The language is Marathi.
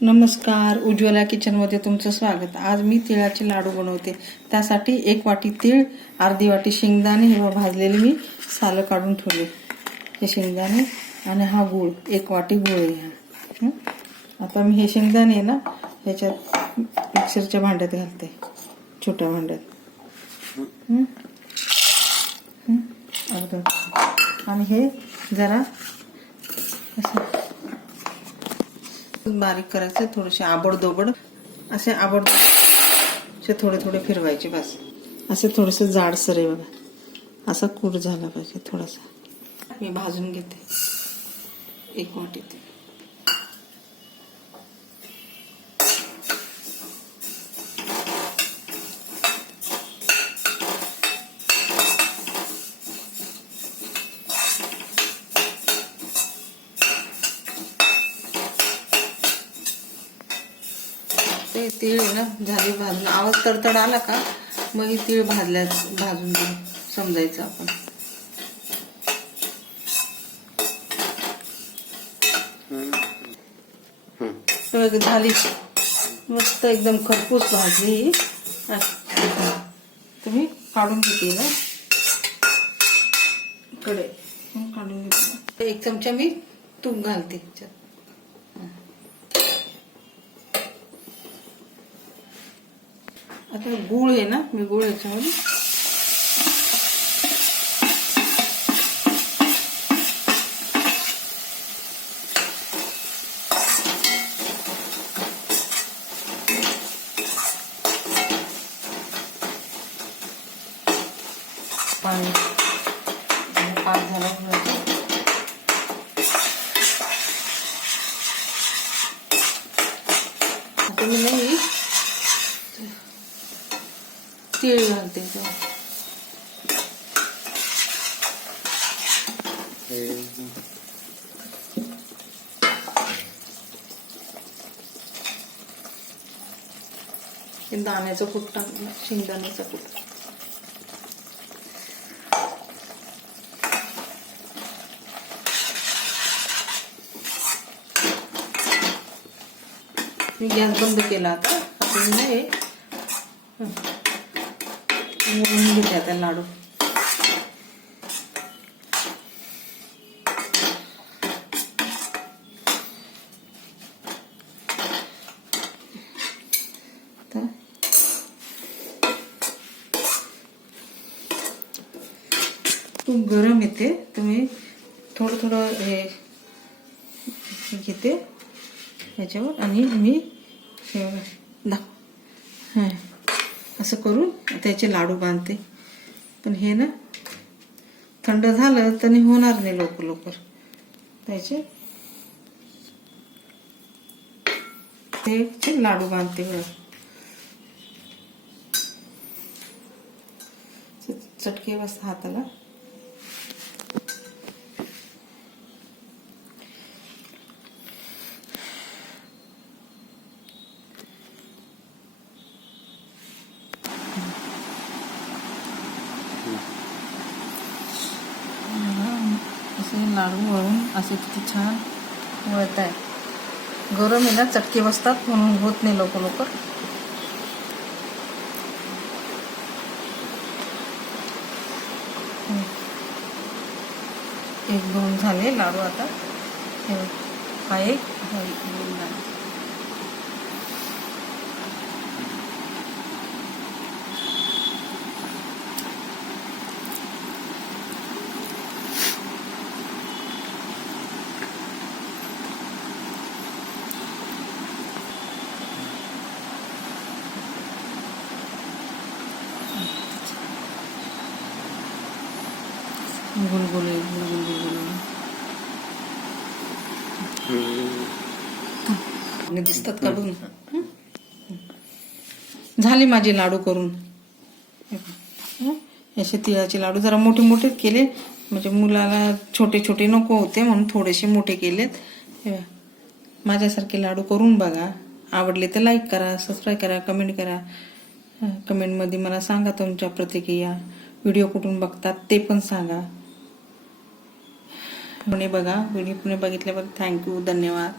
नमस्कार उज्ज्वला किचनमध्ये तुमचं स्वागत. आज मी तिळाचे लाडू बनवते. त्यासाठी एक वाटी तीळ अर्धी वाटी शेंगदाणे हे भाजलेले मी. सालं काढून ठेवले. हे शेंगदाणे आणि हा गूळ एक वाटी गूळ आहे हा. आता मी हे शेंगदाणे आहे ना ह्याच्यात मिक्सरच्या भांड्यात घालते. छोट्या भांड्यात. आणि हे जरा असं बारीक करायचं थोडेसे आबडदोबड असे आबड असे थोडे थोडे फिरवायचे बस. असे थोडेसे जाडसर आहे बघा. असा कूट झाला पाहिजे थोडासा. मी भाजून घेते. एक वाटी ते तीळ आहे ना झाली भाजून. आवाज तडतड आला का मग ही तीळ भाजल्या भाजून घेऊ समजायचं आपण. झाली. मस्त एकदम खरपूस भाजली ही. तुम्ही काढून घेते ना. कडे काढून घेते एक चमचा मी तूप घालते. आता गुळ आहे ना मी गुळ याच्यामध्ये पाणी पाक झाला गुळाचा. आता मी नाही तीळ घालते दाण्याचं कूट टाकलं शेंगदाण्याचं कूट मी गॅस बंद केला आता आपण हे मळून घेते आता लाडू आता तूप गरम येते तुम्ही थोडं थोडं हे हे घेते ह्याच्यावर आणि मी हे बघा, दाख हां असं करून त्याचे लाडू बांधते. पण हे ना थंड झालं तर होणार नाही लवकर लवकर. त्याचे ते लाडू बांधते चटके बस हाताला. असे लाडू वळून असे किती छान वळत आहे गरम आहे ना चटके बसतात म्हणून होत नाही लवकर लवकर. एक दोन झाले लाडू आता. हे हा एक हा एक दोन झाले. गुलगुले गुलगुल. दिसतात काढून हं? झाले माझे लाडू करून? असे तिळाचे लाडू जरा मोठे मोठे केले. म्हणजे मुलाला छोटे छोटे नको होते म्हणून थोडेसे मोठे केलेत. हे बघा. माझ्यासारखे लाडू करून बघा. आवडले तर लाईक करा सबस्क्राईब करा कमेंट करा. कमेंटमध्ये मला सांगा तुमच्या प्रतिक्रिया. व्हिडिओ कुठून बघतात ते पण सांगा. म्हणे बघा. व्हिडिओ पुणे बघितल्याबद्दल थँक्यू धन्यवाद.